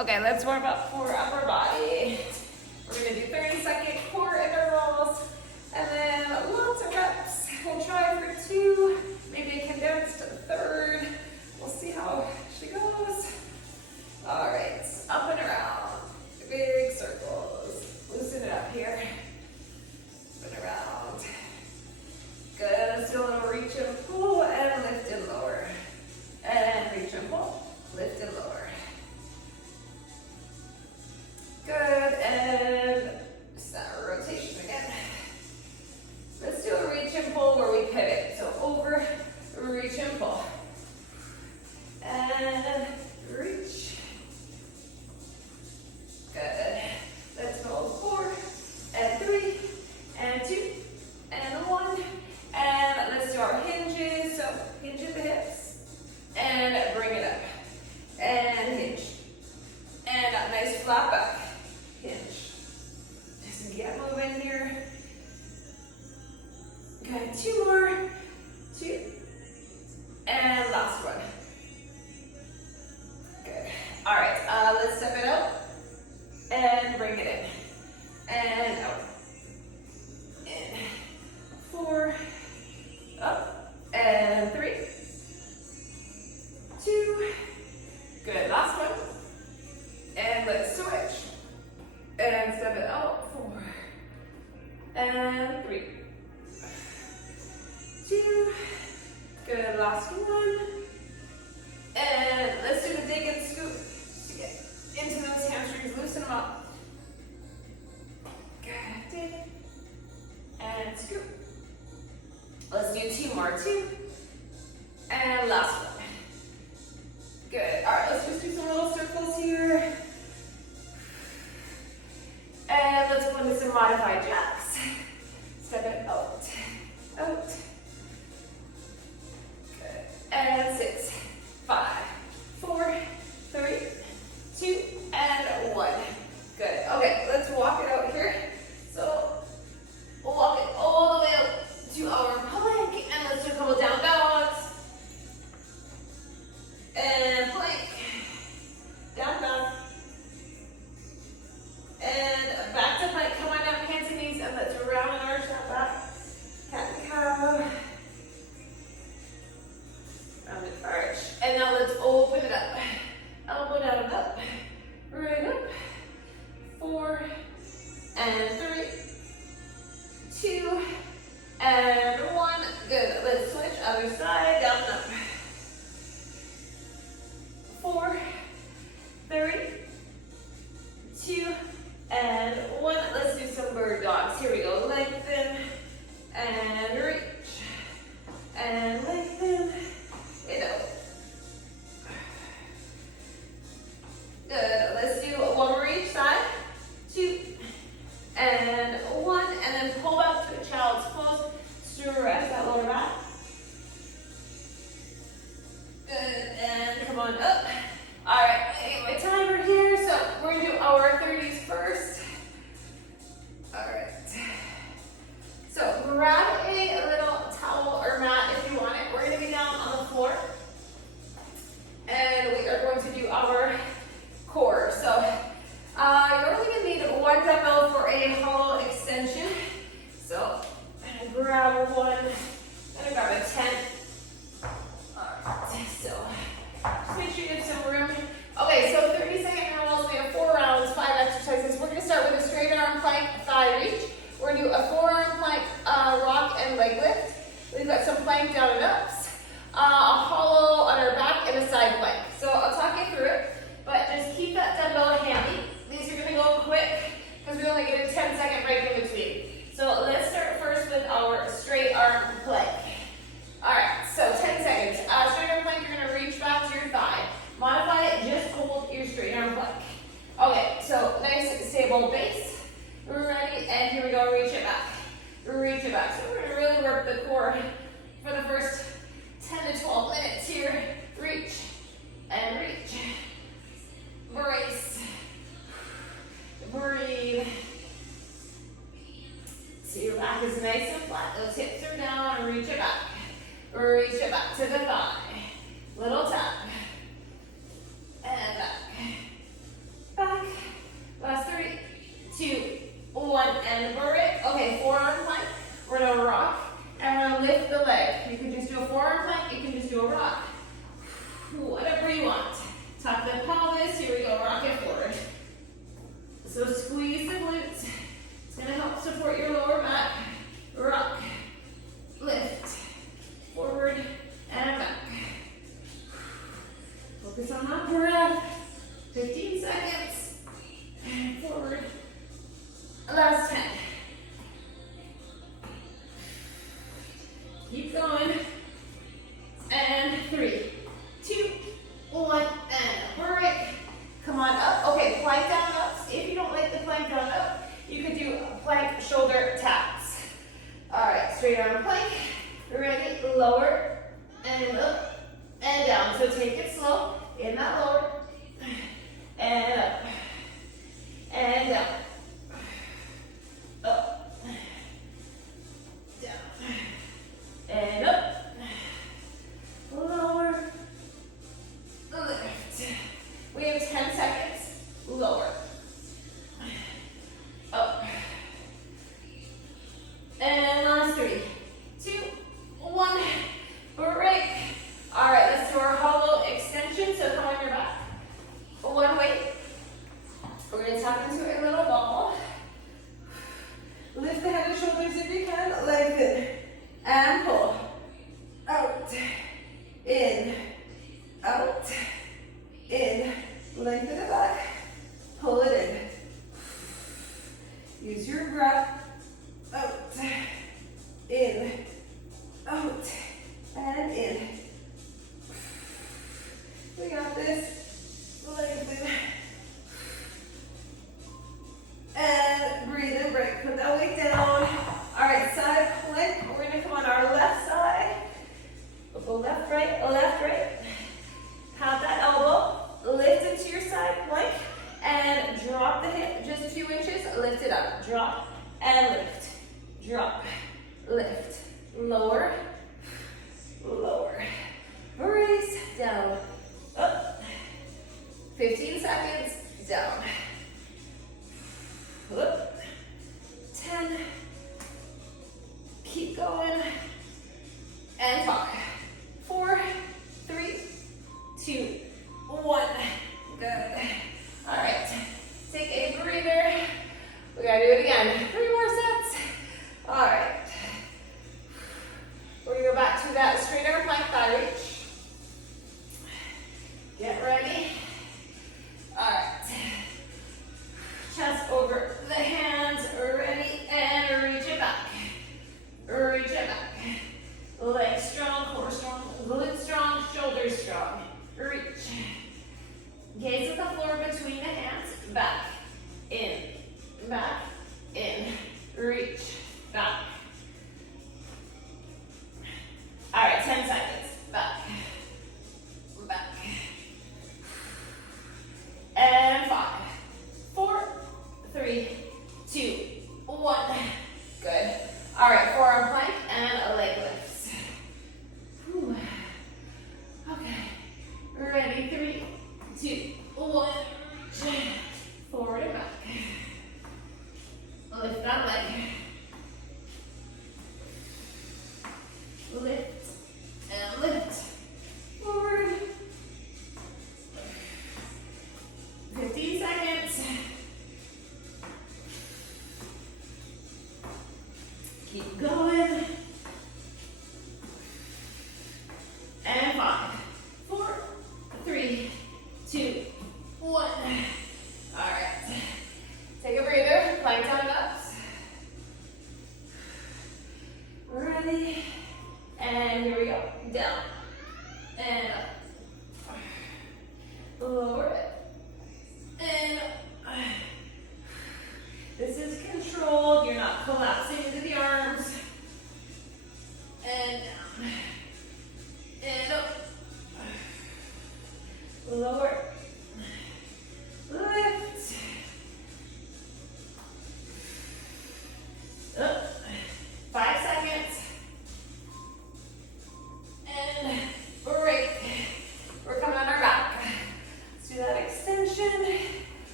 Okay, let's warm up for upper body. We're gonna do 30-second core intervals and then lots of reps. We'll try for 2, maybe a condensed third. We'll see how she goes. All right, up and around, big circles. Loosen it up here. Up and around. Good, let's do a little reach and pull and lift and lower. And reach and pull, lift and lower. Good, and rotation again. Let's do a reach and pull where we pivot. So over, reach and pull. And reach. Good. Let's hold 4, and 3, and 2, and 1. And let's do our hinges. So hinge at the hips. And bring it up. And hinge. And a nice flat back. Hinge. Just get moving here. Good. 2 more. 2. And last one. Good. All right. Let's step it out and bring it in. And out. In. 4. Up. And 3. 2. Good. Last one. And let's switch. And step it out. 4. And 3. 2. Good. Last one. And let's do the dig and scoop to get into those hamstrings. Loosen them up. Good. Dig. And scoop. Let's do 2 more. 2. And last one. Good. All right, let's just do some little circles here. And let's go into some modified jacks. Step it out. Out. Good. And 6, 5, 4, 3, 2, and 1. Good. Okay, let's walk it out here. So we'll walk it all the way out to our plank, and let's do a couple down dogs. And plank. Down dog. And back to plank. Come on up, hands and knees, and let's round and arch that back. Cat and cow. Round and arch. And now let's open it up. Elbow down and up. Right up. 4 and 3, 2 and 1. Good. Let's switch other side. Down and up. 4, 3, 2, and 1. Let's do some bird dogs. Here we go. Lengthen and reach. And lengthen it out. Good. Let's do 1 more each side. 2 and 1. And then pull back to a child's pose. Stretch that lower back. gonna rock and we're gonna lift the leg. You can just do a forearm plank, you can just do a rock. Whatever you want. Tuck the pelvis, here we go, rock it forward. So squeeze the glutes. It's gonna help support your lower back. Rock, lift, forward, and back. Focus on that breath. 15 seconds. And forward. Last 10. Keep going. And 3, 2, 1, and break. Come on up. Okay, plank down up. If you don't like the plank down up, you could do plank shoulder taps. All right, straight arm plank. Ready? Lower and up and down. So take it slow. In that lower and up and down. Up, down, and up, lower, lift. We have 10 seconds, lower, up, and last 3, 2, 1, break. All right, let's do our hollow extension, so come on your back. One weight. We're gonna tuck into a little ball. Lift the head and shoulders if you can, lengthen, and pull. Out, in, out, in. Lengthen it back, pull it in. Use your breath. Out, in, out, and in. We got this. Lengthen. And breathe and break. Put that weight down. All right, side plank. We're going to come on our left side. We'll go left, right. Have that elbow. Lift into your side plank. And drop the hip just a few inches. Lift it up. Drop and lift. Drop. Lift. Lower. Lower. Raise. Down. Up. 15 seconds. Down. Up. 10. Keep going. And 5, 4, 3, 2, 1. Good. All right. Take a breather. We gotta do it again. 3 more sets. All right. We're gonna go back to that straight arm plank thigh reach. Get ready. All right. Chest over the hands. Ready, and reach it back. Reach it back. Legs strong, core strong, glutes strong, shoulders strong. Reach. Gaze at the floor between the hands. Back, in, reach, back. All right, 10 seconds. Back, back. And 5, 4, 3, 2, 1. Good. All right, forearm plank and leg lifts. Whew. Okay. Ready? 3, 2, 1. Forward and back. Lift that leg.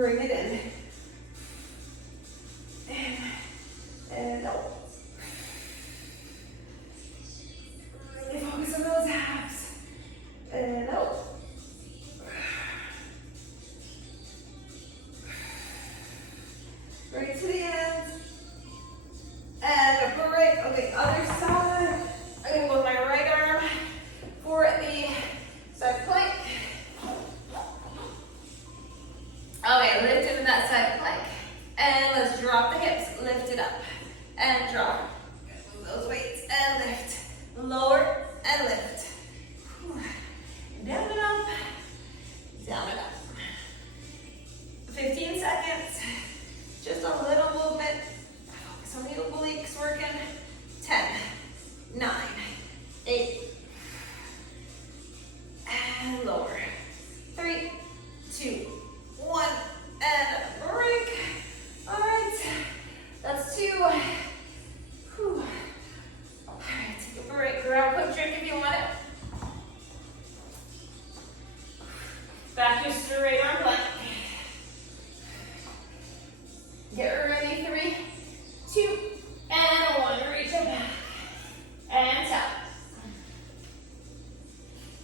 Bring it in. And out. Really focus on those abs. And out. Bring it to the end. And break. Okay, other side. I'm going to go with my right arm for the side plank. Okay, lift into that side plank. And let's drop the hips. Lift it up. And drop. Move those weights. And lift. Lower and lift. Down and up. Down and up. 15 seconds. Just a little movement. Focus on the obliques working. 10, 9, 8, and lower. 3, 2, 1, and break. All right, that's 2. Whew. All right, take a break. Grab a quick drink if you want it. Back to straight arm plank. Get ready, 3, 2, and 1. Reach it back. And tap.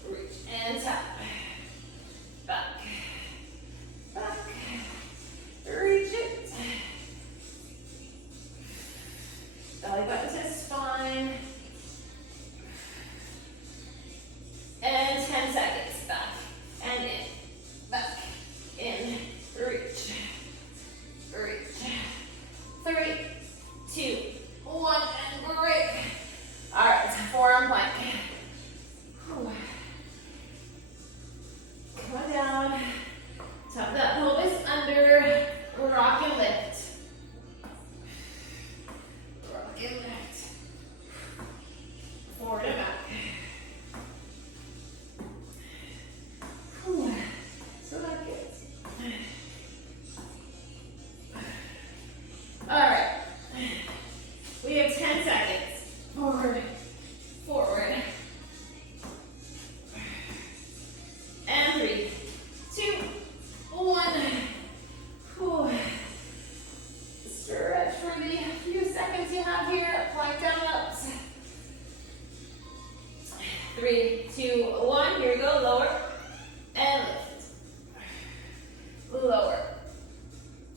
Reach and tap. Back. Back. Reach it. Belly button to spine. And 10 seconds. Back and in. Back. In. Reach. Reach. 3, 2, 1, and break. All right, forearm plank. Whew. Come on down. Tuck that pelvis under. Rock and lift. Rock and lift. Forward and back. Whew. So that's good. All right. We have 10 seconds. Forward, forward. And 3, 2, 1. Whew. Stretch for the few seconds you have here. Plank down ups. 3, 2, 1. Here we go. Lower and lift. Lower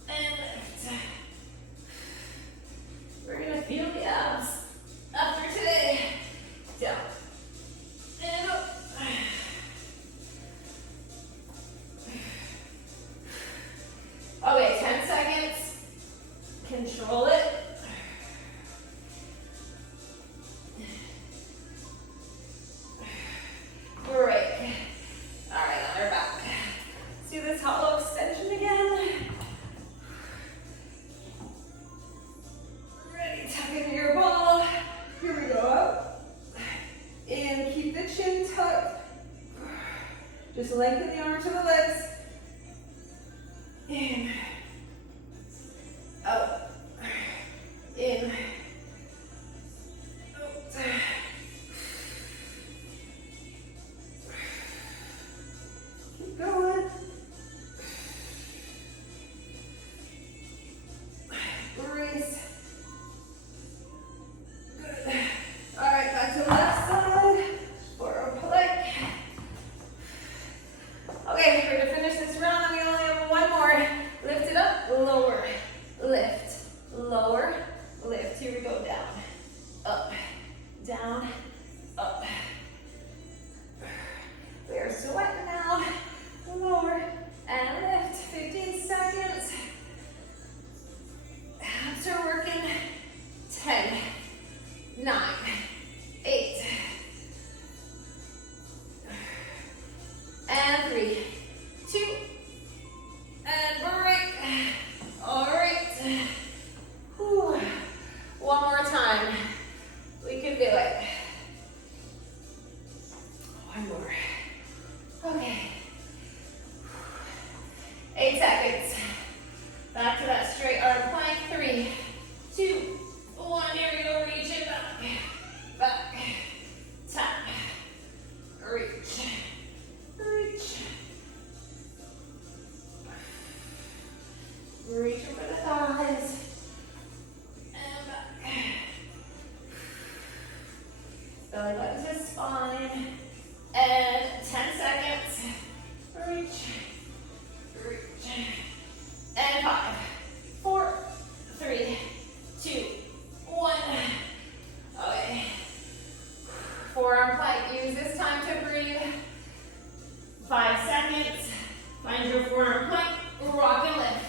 and lift. We're gonna feel the abs after today. Down and up. Okay, 10 seconds. Control it. Break. All right, on our back. Let's do this hollow extension again. Ready, tuck into your ball. Here we go, up. And keep the chin tucked. Just lengthen the arm to the legs. In. Out. In. Out. Keep going. Brace. Good. All right, back to the left side for a plank. Okay, we're gonna finish this round and we only have one more. Lift it up, lower, lift, lower, lift. Here we go, down, up, down, up. We are sweating now. Lower and lift. 15 seconds. Abs are working. 10, 9, 8, and 3, 2, and break. All right. Whew. One more time. We can do it. One more. Okay. 8 seconds. Back to that straight arm plank. 3, 2, 1. Here we go. Reach it back. Back. Tap. Reach. Reach. Reach over the thighs. And back. Belly button to spine. And 10 seconds. Reach. Reach. And 5, 4, 3, 2, 1. Okay. Forearm plank. Use this time to breathe. 5 seconds. Find your forearm plank. Rock and lift.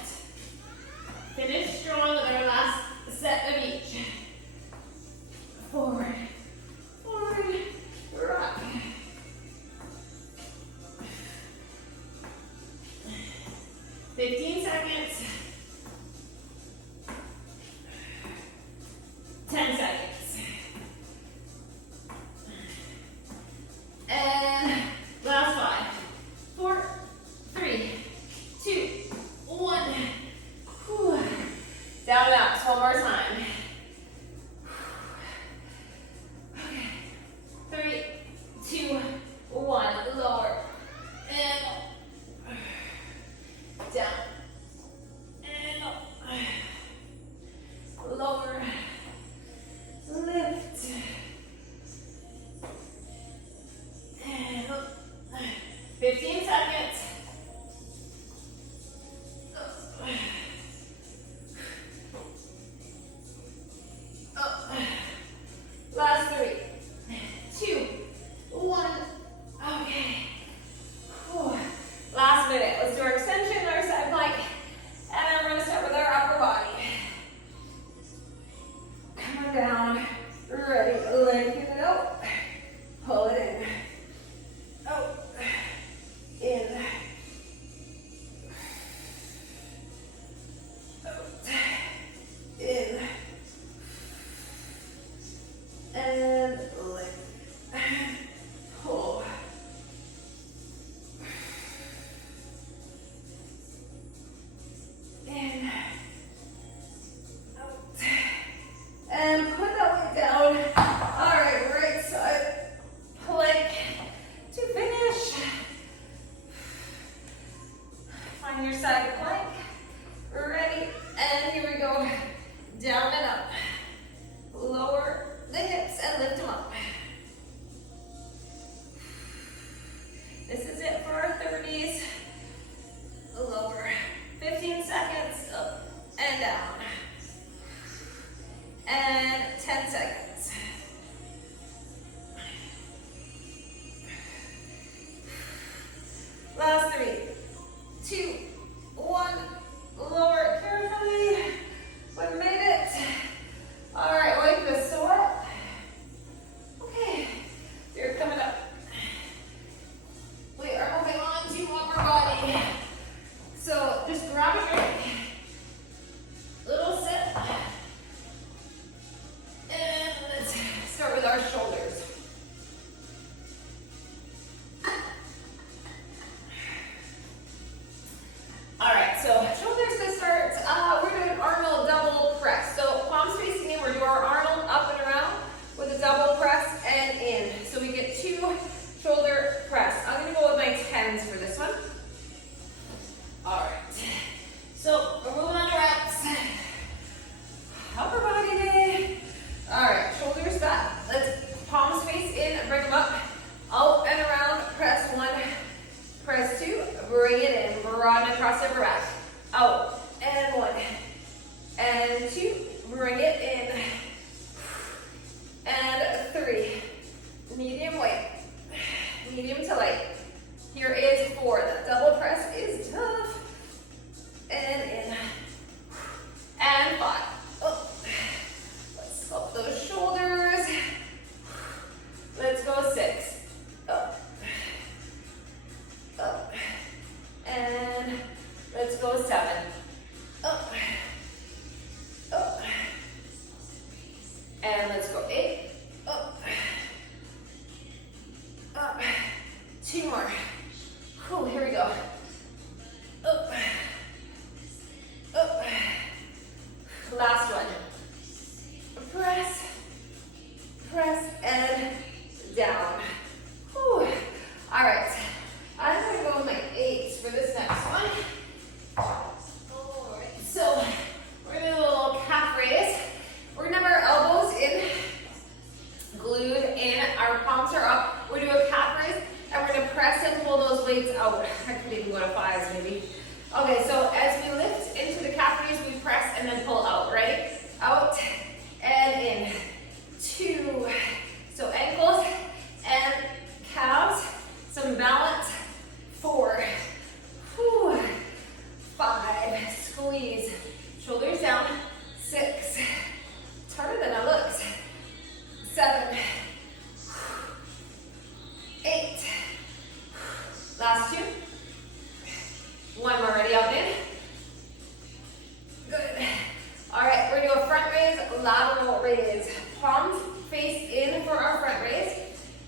raise. Palms face in for our front raise,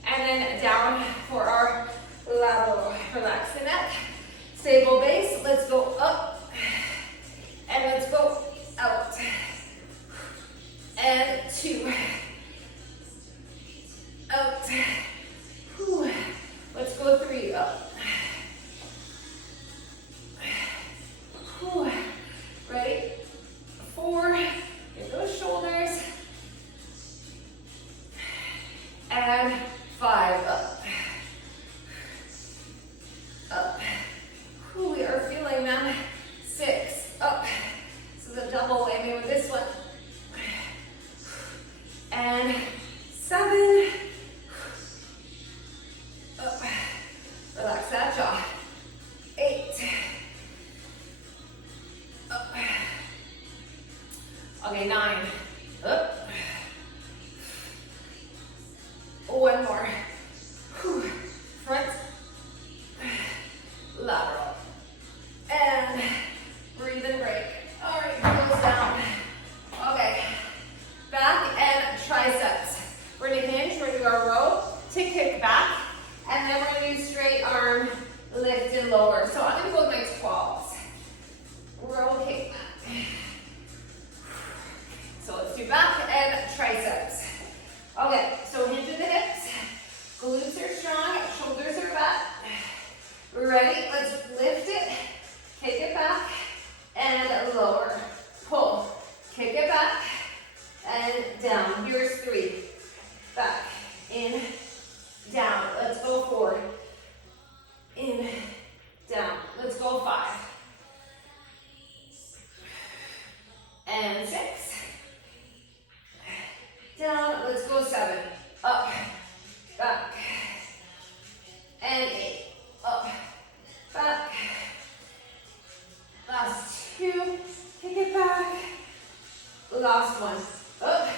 and then down for our lateral. Relax the neck. Stable base. Let's go up, and let's go out. And 2. Out. Whew. Let's go 3. Up. Whew. Ready? 4. Get those shoulders. And 5. Up. Up. Whew, we are feeling them. 6. Up. So the double whammy with this one. And 7. Up. Relax that jaw. 8. Up. Okay, 9. Up. 1 more. Whew. Front. Lateral. And breathe and break. All right, goes down. Okay. Back and triceps. We're gonna hinge, we're gonna do our row to kick back, and then we're gonna do straight arm lift and lower. So I'm gonna go with my 12s. Row, kick back. So let's do back and triceps. Okay, so hinge in the hips, glutes are strong, shoulders are back. We're ready, let's lift it, kick it back, and lower. Pull, kick it back, and down. Here's 3. Back, in, down. Let's go 4. In, down. Let's go 5. And 6. Down. Let's go 7. Up, back. And 8. Up, back. Last 2. Kick it back. Last 1. Up.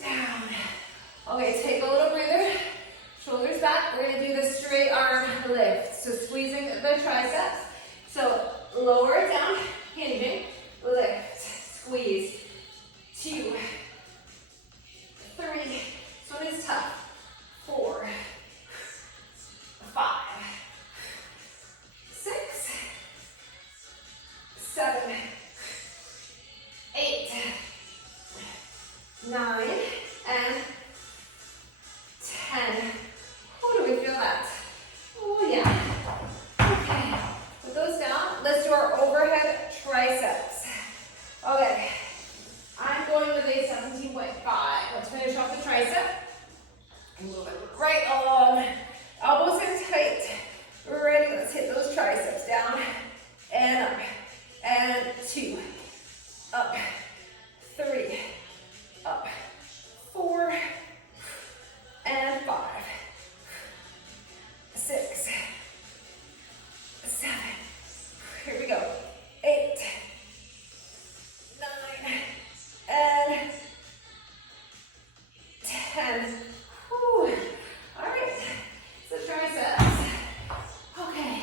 Down. Okay, take a little breather. Shoulders back. We're going to do the straight arm lift. So squeezing the triceps. So lower it down, hinging, lift, squeeze. 2, 3. This one is tough. 4, 5, 6, 7, 8, 9, and 10. Oh, do we feel that? Oh, yeah. Okay. Put those down. Let's do our overhead triceps. Okay. I'm going with a 17.5. Let's finish off the tricep. Move it right along. Elbows in tight. We're ready. Let's hit those triceps down and up. And 2. Up. 3. Up. 4. And 5. 6. 7. Here we go. 8. 9. And 10. Whew. All right. So triceps. Okay.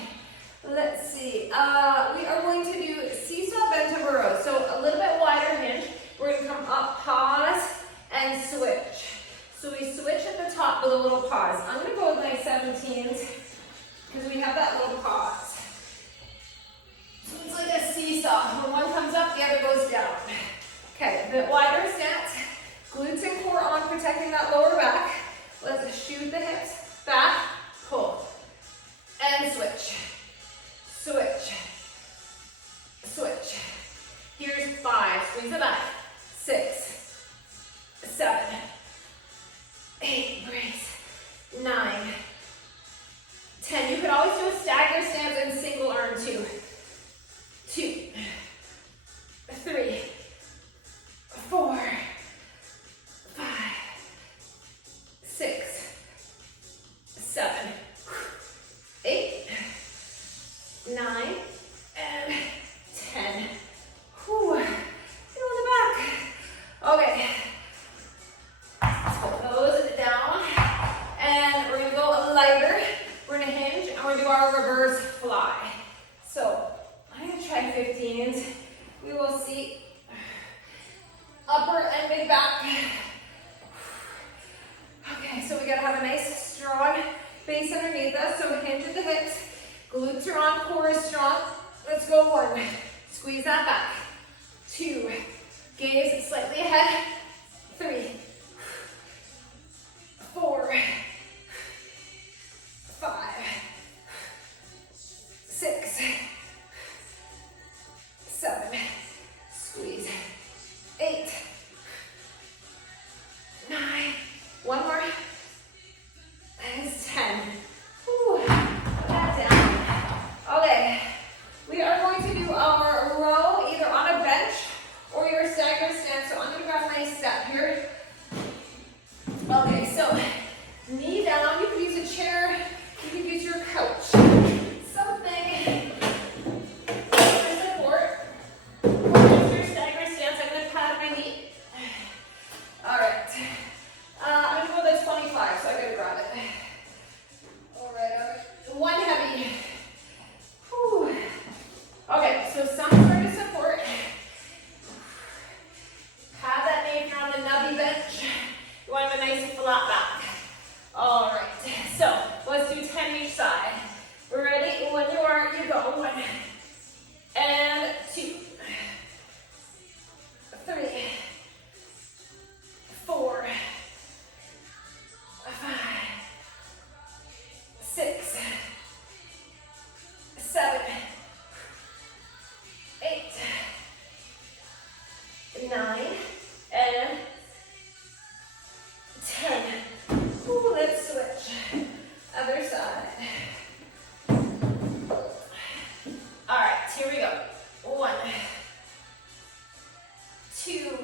Let's see. We are going to do seesaw bent over row. So a little bit wider hinge. We're going to come up, pause, and switch. So we switch at the top with a little pause. I'm going to go with my 17s because we have that little pause. So it's like a seesaw. When one comes up, the other goes down. Okay, a bit wider stance. Glutes and core on, protecting that lower back. Let's shoot the hips back, pull, and switch. Switch. Switch. Here's 5. Squeeze it back. 6, 7, 8. Brace. 9, 10. You could always do a stagger stance and single arm too. 2, 3, 4, 5, 6, 7, 8, 9, and 10. Whew. Feel the back. Okay. Let's put those down. And we're going to go lighter. We're going to hinge and we're going to do our reverse fly. So I'm going to try 15s. We will see. knee back. Okay, so we gotta have a nice, strong base underneath us. So hinge at the hips, glutes are on, core is strong. Let's go 1. Squeeze that back. 2. Gaze slightly ahead. 3. 4. 5. 6. 7. Squeeze. 8. 9. One more. And 10. Whew. Put that down. Okay. We are going to do our row either on a bench or your staggered stance. So I'm going to grab my step here. Okay, so knee down. You can use a chair. You can use your couch. Something for support. Or just your staggered stance. I'm going to pad my knee. All right. I'm going to go to 25, so I got to grab it. All right. 1 heavy. Whew. Okay, so some sort of support. Have that knee if you're on the nubby bench. You want a nice flat back. All right, so let's do 10 each side. We're ready? When you are, you go. 1 and 2, 3, 4, 5, 6, 7, 8, 9, and 10. Ooh, let's switch. Other side. All right, here we go. 1, 2,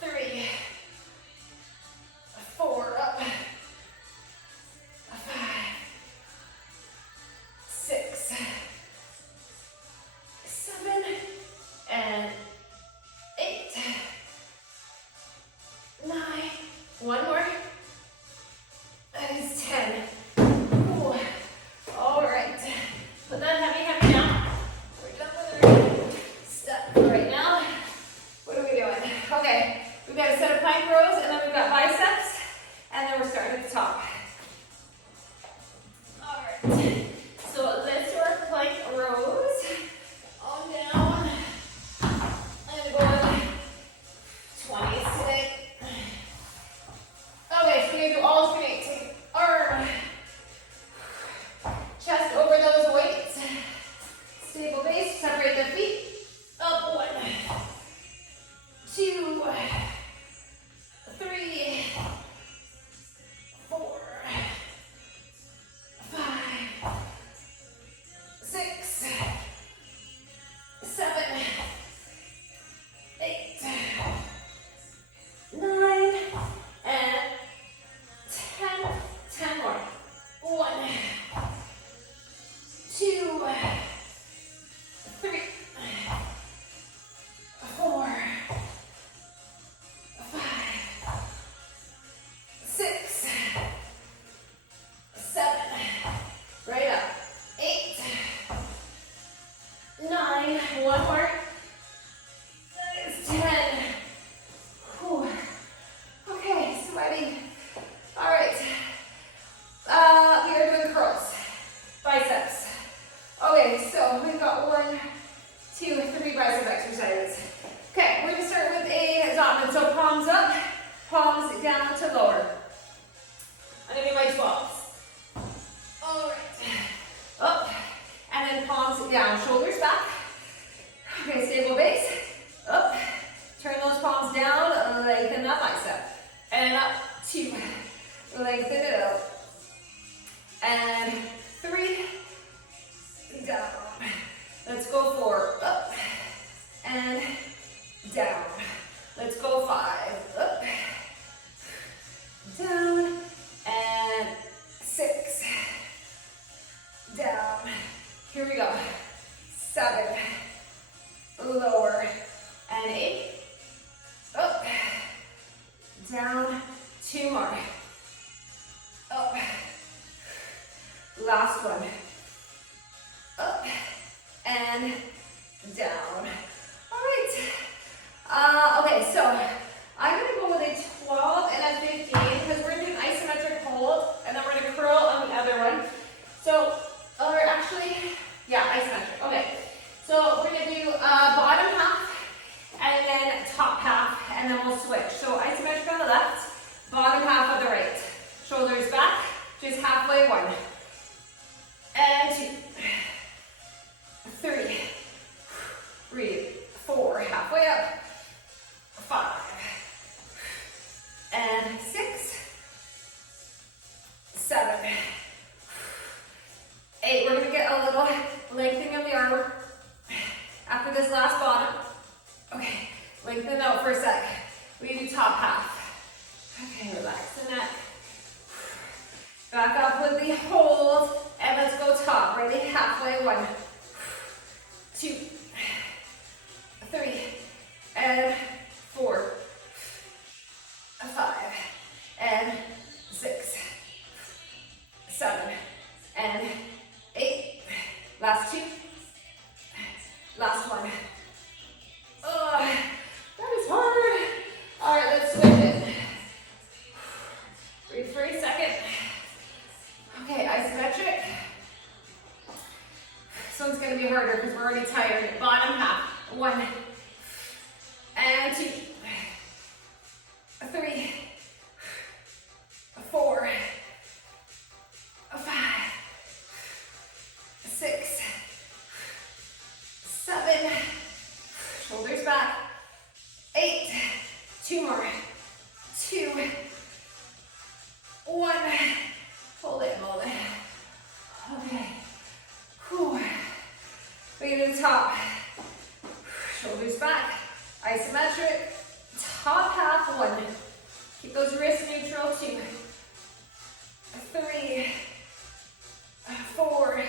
3, 4, up. 5, 6, 7, and 8, 9. One more. That is 10. Ooh. All right. Put that heavy down. We're done with our step right now. What are we doing? Okay. We've got a set of plank rows, and then we've got biceps, and then we're starting at the top. All right. So let's do our plank rows. On down. And going 26. Okay, so we're going to do alternate. Take arm, chest over those weights. Stable base, separate the feet. Up 1, 2, 3, 4, 5, 6, 7, 8, 9, and 10. 10 more. 1, 2, 3, 4, 5, 6, 7. Right up. 8, 9. One more. That is 10. Whew. Okay, sweaty. All right. We are doing curls, biceps. Okay, so we've got 1, 2, 3 bicep exercises. Okay, we're gonna start with a Zotman. So palms up, palms down to lower. I'm gonna do my 12s. All right. Up, and then palms down, shoulders back. Okay, stable base. Up, turn those palms down, lengthen that bicep. And up, 2, lengthen it out. And 3, down. Let's go 4, up, and down. Let's go 5, up, down, and 6, down. Here we go. 7, lower, and 8, up, down, 2 more, up, last one, up, and down. All right. Okay, Okay, so I'm gonna go with a 12 and a 15 because we're doing isometric hold, and then we're gonna curl on the other one. So, or actually, yeah, isometric. Okay, so we're gonna do bottom half and then top half, and then we'll switch. So isometric on the left, bottom half on the right. Shoulders back, just halfway. 1 and 2, 3. Breathe. 4, halfway up. 5 and 6, 7, 8. We're going to get a little lengthening of the arm after this last bottom. Okay, lengthen out for a sec. We do top half. Okay, relax the neck. Back up with the hold, and let's go top. Ready? Halfway. 1, 2, 3, and 4, 5, and 6, 7, and 8. Last 2. Last 1. Oh, that is hard. All right, let's switch it. Breathe for a second. Okay, isometric. This one's going to be harder because we're already tired. Bottom half. 1 and 2, 3, 4, 5, 6, 7. Shoulders back. 8. 2 more. 2. 1. Hold it, hold it. Okay. Whew. We get to the top. Shoulders back. Isometric. Top half. 1. Keep those wrists neutral. 2. 3. 4.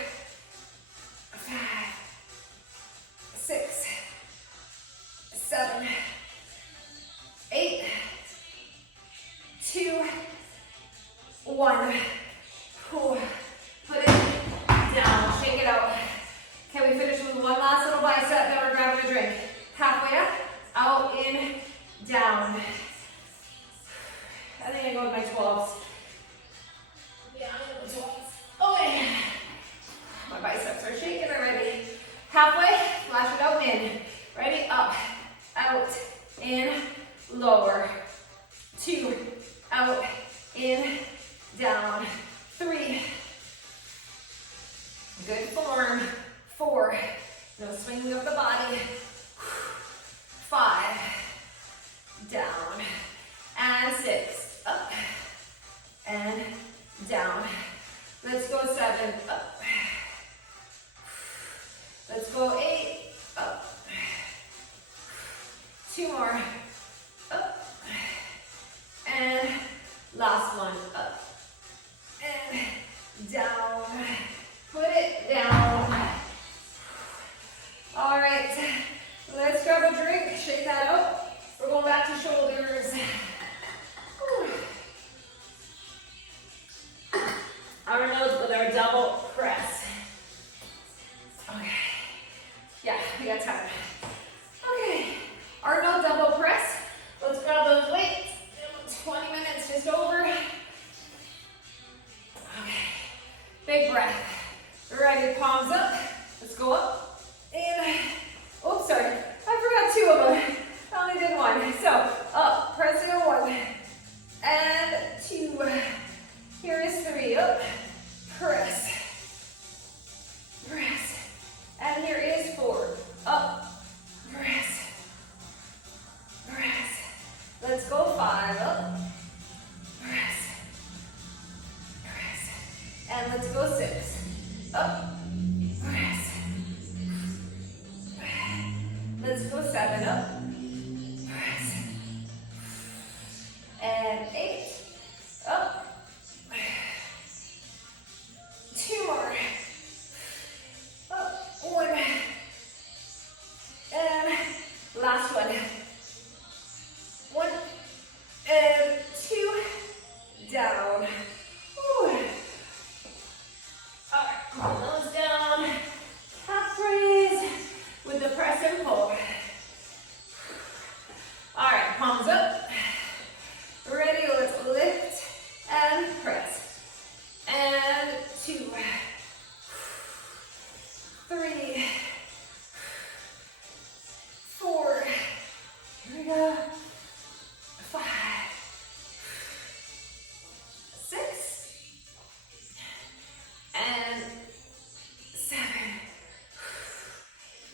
5. 6. 7. 8. 2. 1. Put it down. Shake it out. Can we finish with one last little bicep? Then we're grabbing a drink. Halfway up, out, in, down. I think I go with my 12s. Yeah, I'm going to go 12s. Okay. My biceps are shaking already. Halfway, flash it out, in. Ready? Up, out, in, lower. 2, out, in, down. 3. Good form. 4. No swinging of the body. 5. Down. And 6. Up. And down. Let's go 7. Up. Let's go 8. Up. 2 more. Up. And last one. Up. And down. Put it down. All right. Let's grab a drink. Shake that out. We're going back to shoulders. Whew. Our nose with our double press. Okay. Yeah, we got time. Okay. Our no double press. Let's grab those weights. 20 minutes just over. Okay. Big breath. Right, palms up. Let's go up. And, oops, sorry. I forgot 2 of them. I only did 1. So, up, press in 1. And 2. Here is 3. Up, press. Press. And here is 4. Up, press. Press. Let's go 5. Up, press. Press. And let's go 6. Up, press. Let's go 7. Up, press. And 8. Up. 2 more. Up. 1. And last one. 1 and 2. Down. Whew. All right, pull those down. Calf raise with the press and pull.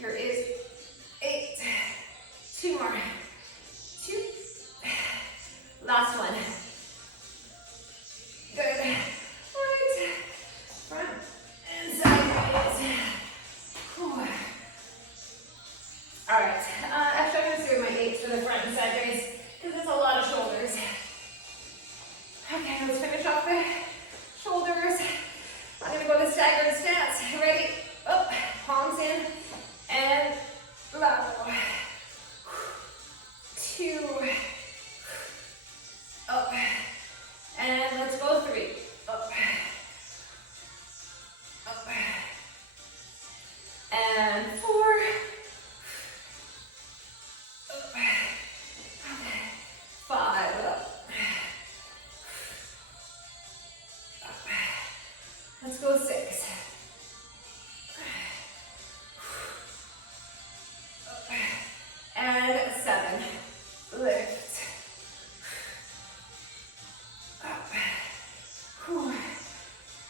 Here is 8. 2 more. 2. Last one. Good. Right. Front and sideways. Whew. All right. Actually, I'm going to do my 8s for the front and sideways because it's a lot of shoulders. Okay, let's finish off the shoulders. I'm going to go to staggered stance. Ready? Up, palms in, and lateral. 2. Up. And let's go 3. Up. Up. And 4. Up. 5. Up. Up. Let's go 6. Up. And 7. Lift. Up.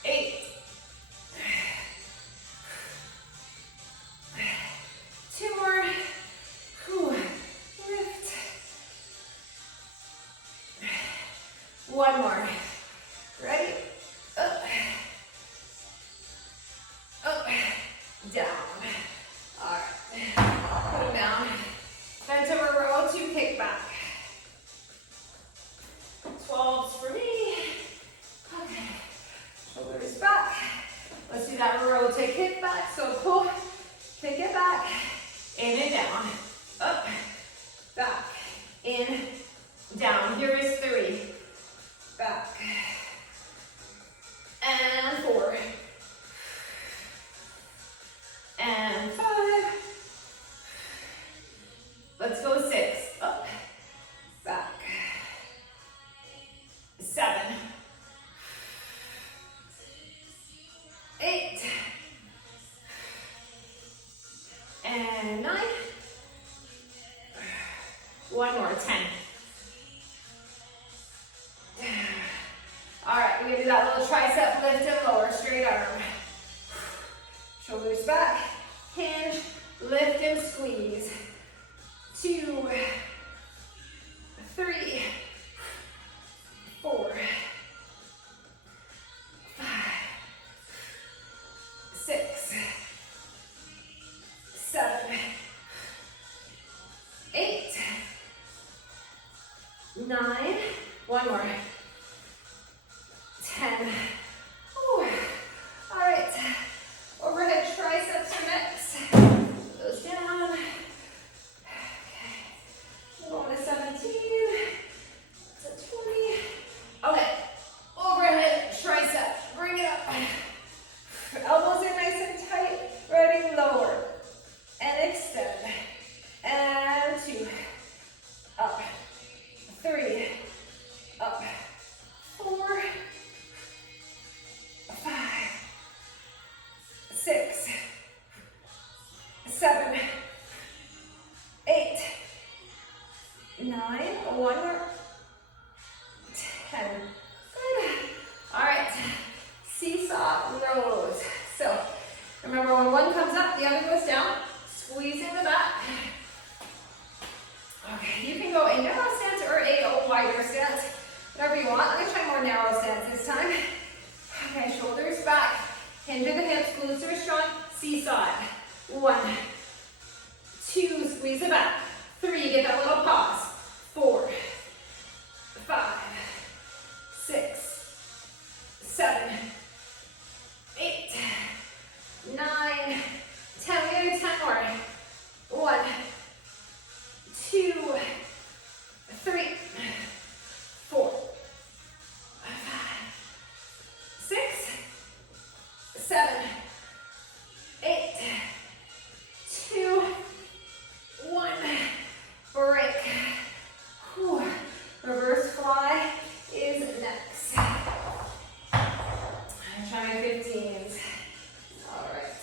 8. 2 more. Lift. 1 more. Ready? Up. Up. Down. All right. Put them down. Bent over row, 2 kick back. 12s for me. Okay. Shoulders back. Let's do that rotate kick back. So pull, kick it back, in and down. Up, back, in, down. Here is 3. Back. And 4. And 5. Let's go 6. Up, back. 7. 8. And 9. 1 more, 10. All right, we're gonna do that little tricep lift and lower, straight arm. Shoulders back, hinge, lift and squeeze. 2, 3, 4, 5, 6, 7, 8, 9, 1 more, 10. Ooh. All right, overhead triceps are next. Those down. Okay, we're going to 17 to 20. Okay, overhead tricep, bring it up. Elbows are nice and tight, ready, lower, and extend, and 2, up, 3, up, 4, 5, 6, 7, 8, 9, 1 more, 10. Good. All right, seesaw rows. So remember, when one comes up, the other goes down. Squeezing the back. Okay, you can go a narrow stance or a wider stance, whatever you want. I'm going to try more narrow stance this time. Okay, shoulders back, hinge at the hips, glutes are strong, seesaw it. 1, 2, squeeze it back. 3, get that little pause. 4, 5, 6, 7, 8, 9, 10. We gotta do 10 more. 1, 2, 3, 4, 5, 6, 7, 8, 2, 1. Break. Whew. Reverse fly is next. I'm trying 15s. All right.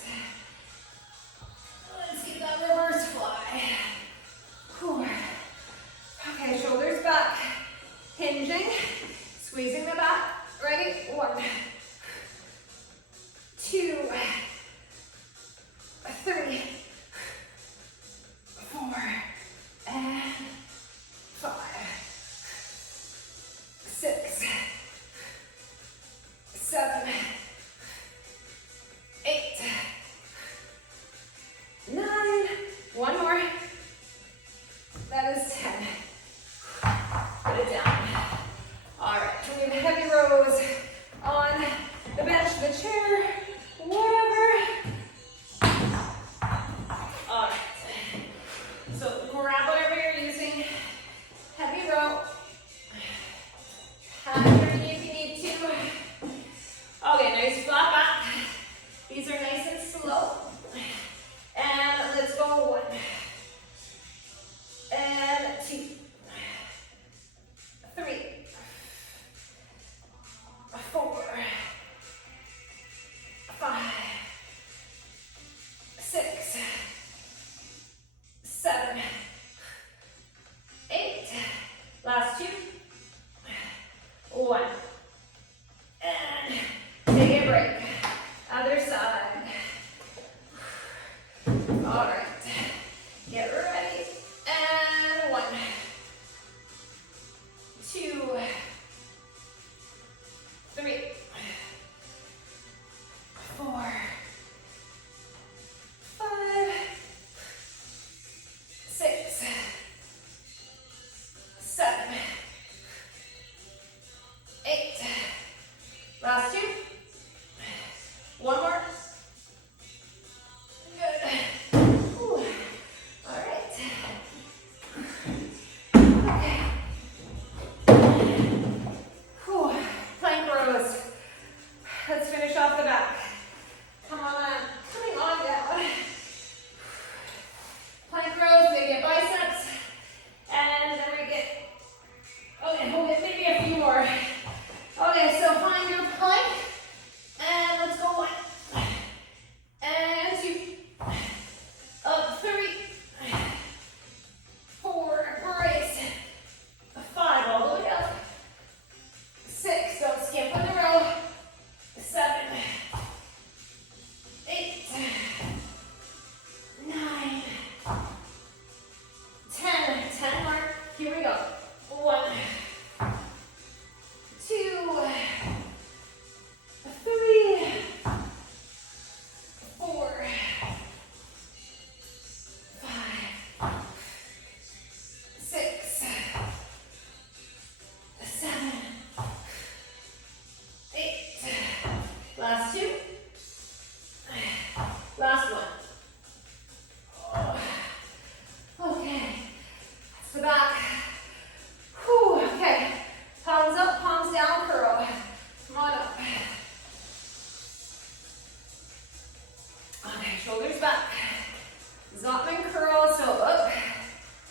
Zottman curl, so up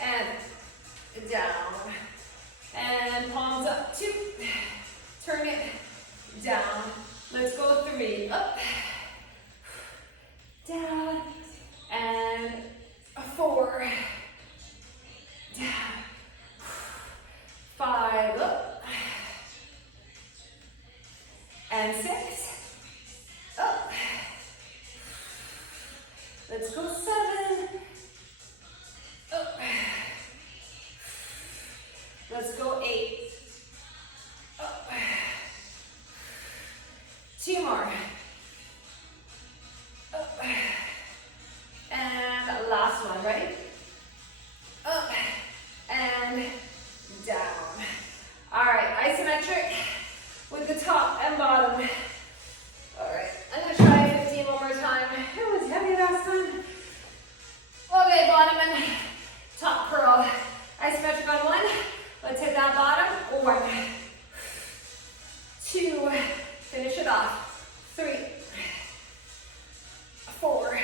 and down. And palms up, 2. Turn it down. Let's go 3. Up, down, and 4. Down. 5. Up. And 6. Up. Let's go 7. Up. Let's go 8. Up. 2 more. Up. And last one, ready? Up and down. All right, isometric with the top and bottom. All right, I'm gonna try 15 one more time. It was heavy last time. Okay, bottom and top curl. Isometric on 1. Let's hit that bottom. 1, 2, finish it off. 3, 4,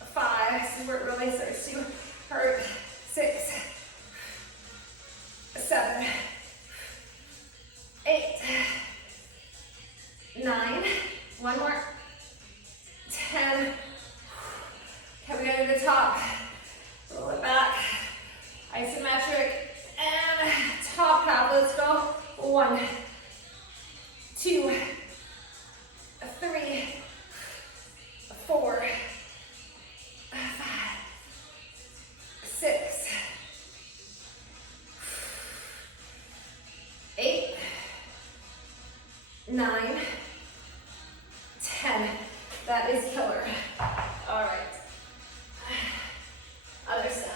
5. See where it really starts to hurt. 6, 7, 8, 9. One more. 10. Okay, we gotta do the top. Roll it back. Isometric and top half. Let's go. 1, 2, 3, 4, 5, 6, 8, 9, 10. That is killer. All right. Other side.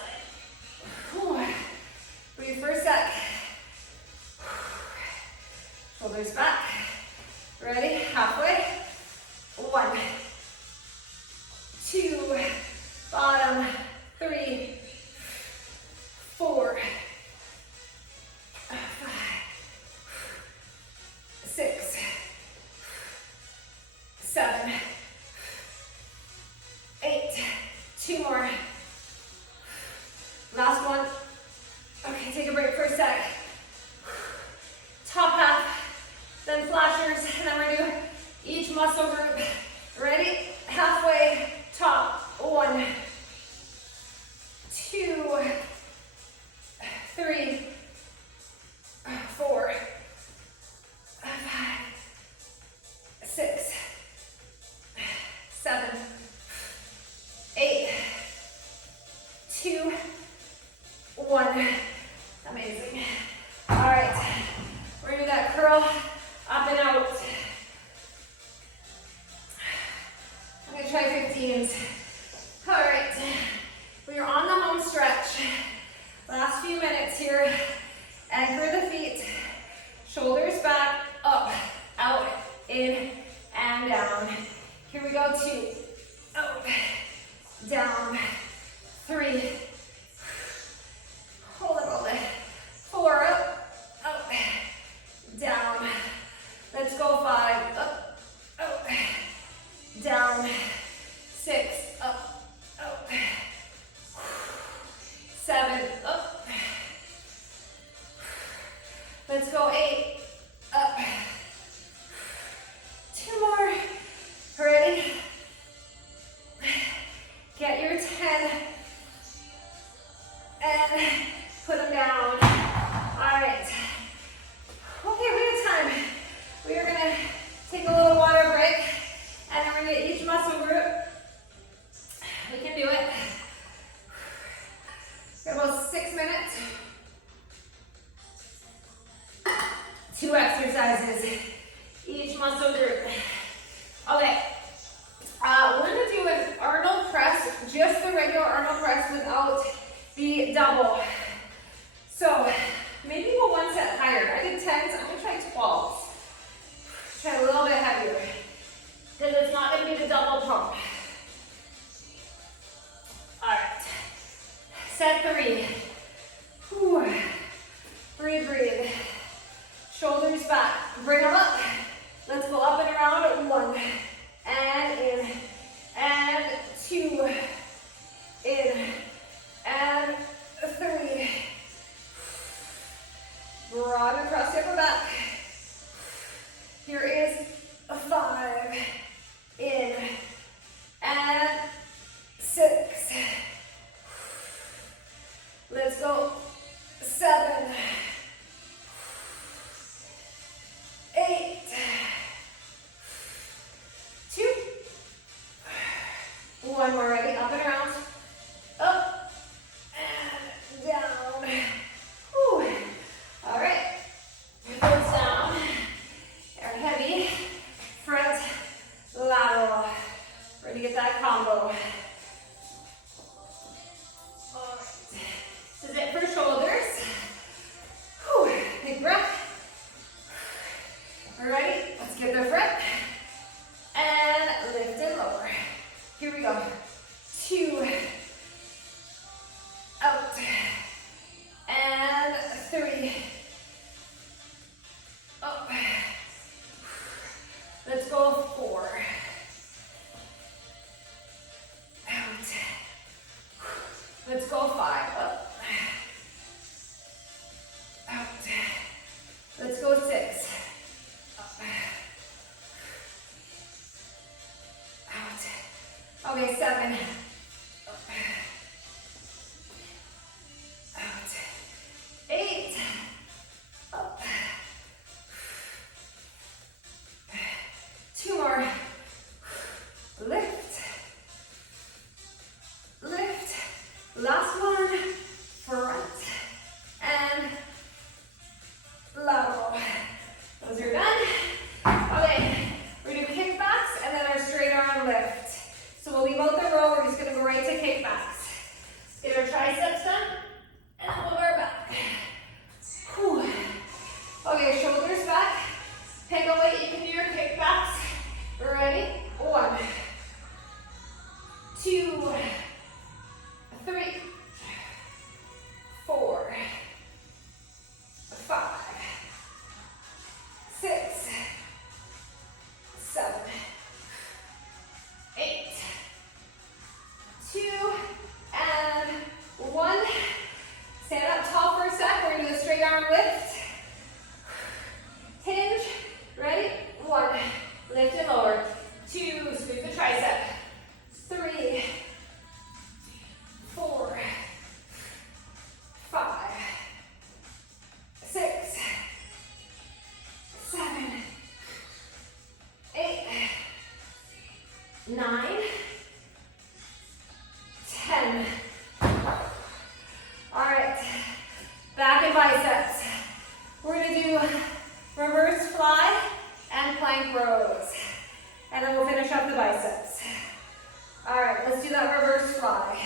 Breathe for a sec. Shoulders back. Ready? Halfway. 1, 2, bottom. 3, 4, 5, 6, 7, 8. 2 more. Last one. Okay, take a break for a sec. Top half, then flashers, and then we're gonna do each muscle group. Ready? Halfway, top. 1, 2, 3, 4, 5, 6, 7, 8, 2, 1. Amazing. All right, we're gonna do that curl up and out. I'm gonna try 15s. All right, we are on the home stretch. Last few minutes here. Anchor the feet, shoulders back, up, out, in, and down. Here we go, 2, up, down, 3, hold it, 4, up, down. Let's go 5, up, down, 6, up, 7, up. Let's go 8, up. 2 more. Ready? Get your 10 and put them down. All right. Okay, we have time. We are gonna take a little water break, and then we're gonna each muscle group. We can do it. Got about 6 minutes. 2 exercises, each muscle group. Okay, we're gonna do an Arnold press, just the regular Arnold press without the double. So maybe go 1 set higher. I did 10s, I'm gonna try 12s. Try a little bit heavier, because it's not gonna be the double pump. All right, set 3. Whew. Breathe, breathe. Shoulders back, bring them up. Let's go up and around. 1, and in, and 2, Let's go. 7, 8, 2, 1 more, ready, up and around, up, and down, whew. All right, hips down, our heavy, front, lateral, ready to get that combo. All right, this is it for shoulders, whew. Big breath. All right, let's get the front, and lift and lower. Here we go. 2, out, and 3, up. Let's go 4, out. Let's go 5, up, out. Let's go 6, up, out. Okay, 7, up, out. 8, up. 2 more. Lift, lift. Last one, front and lateral. Those are done. Okay, we're gonna do kickbacks and then our straight arm lift. So we'll leave out the row, we're just gonna go right to kickbacks. Get our triceps done, and then we'll go back. Whew. Okay, shoulders back. Pick a weight, you can do your kickbacks. Ready? 1, 2, 3, 4, 5, 6, 7, 8, 2, and 1. Stand up tall for a sec. We're going to do a straight arm lift. Hinge. Ready? 1. Lift and lower. 2. Scoop the tricep. 3, 4, 5, 6, 7, 8, 9, 10. All right, back and biceps. We're gonna do reverse fly and plank rows. And then we'll finish up the biceps. All right, let's do that reverse fly.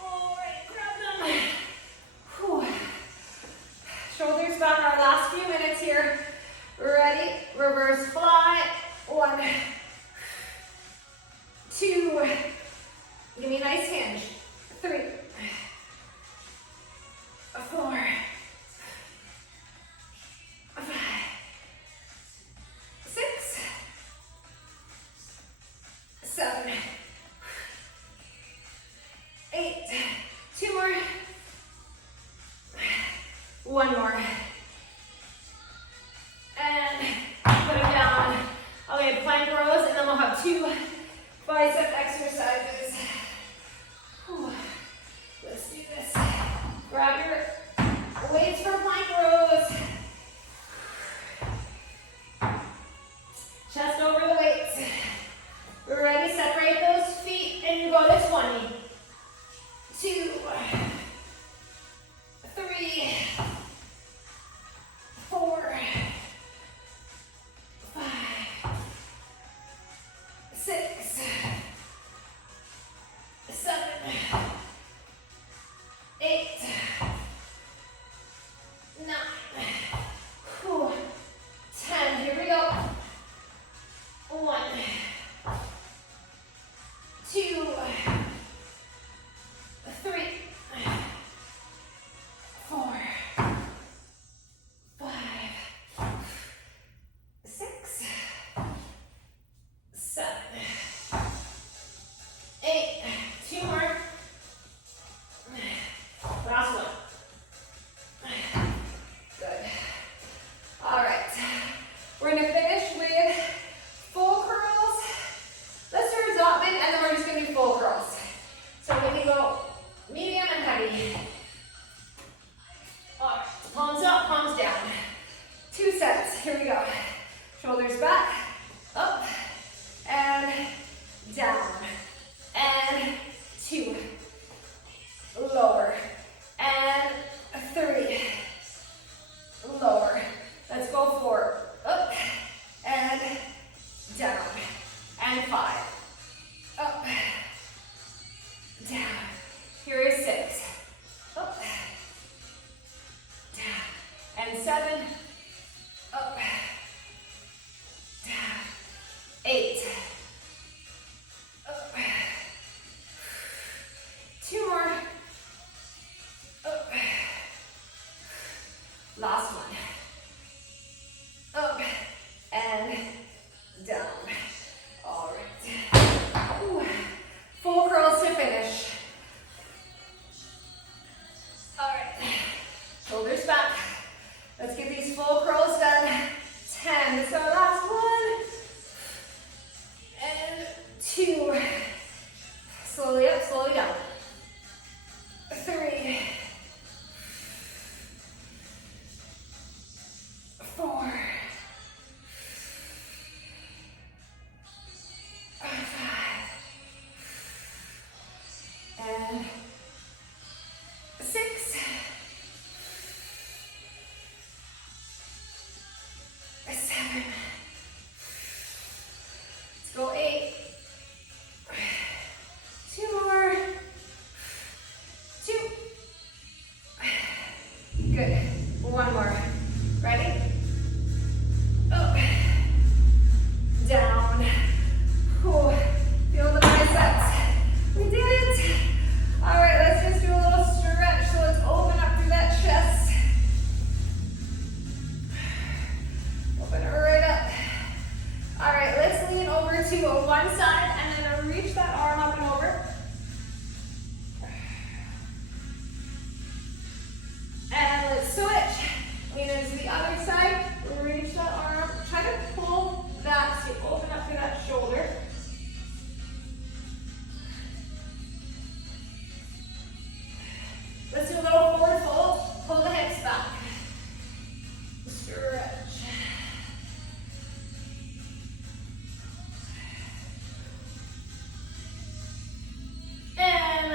All right, grab them. Whew. Shoulders back, our last few minutes here. Ready? Reverse fly. 1, 2, give me a nice hinge. 3, 4, 5, 6, 7, 8, 2 more, 1 more, and put them down. Okay, plank rows, and then we'll have 2 bicep exercises. Whew. Let's do this. Grab your weights for plank rows. Chest over the weights. We're ready, separate those feet and you go to 20. 2, 3, 4, 5, 6, 7, 8, 9, whew, 10. Here we go. 1, 2, 3, 4, 5, 6, 7, 8. 2 more. Last one. Good. All right. We're going to finish with full curls. Let's do a Zotman, and then we're just going to do full curls.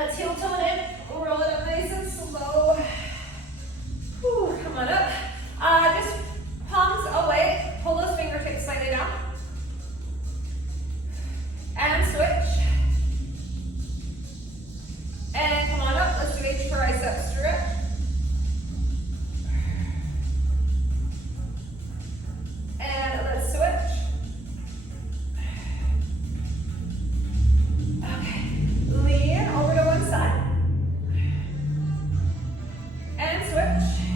Let's heel toe it in. Roll it up nice and slow. Whew, come on up. Just palms away. Pull those fingertips slightly down. And switch. And come on up. Let's do a tricep stretch. And let's switch. Okay. Lean over to one side. And switch.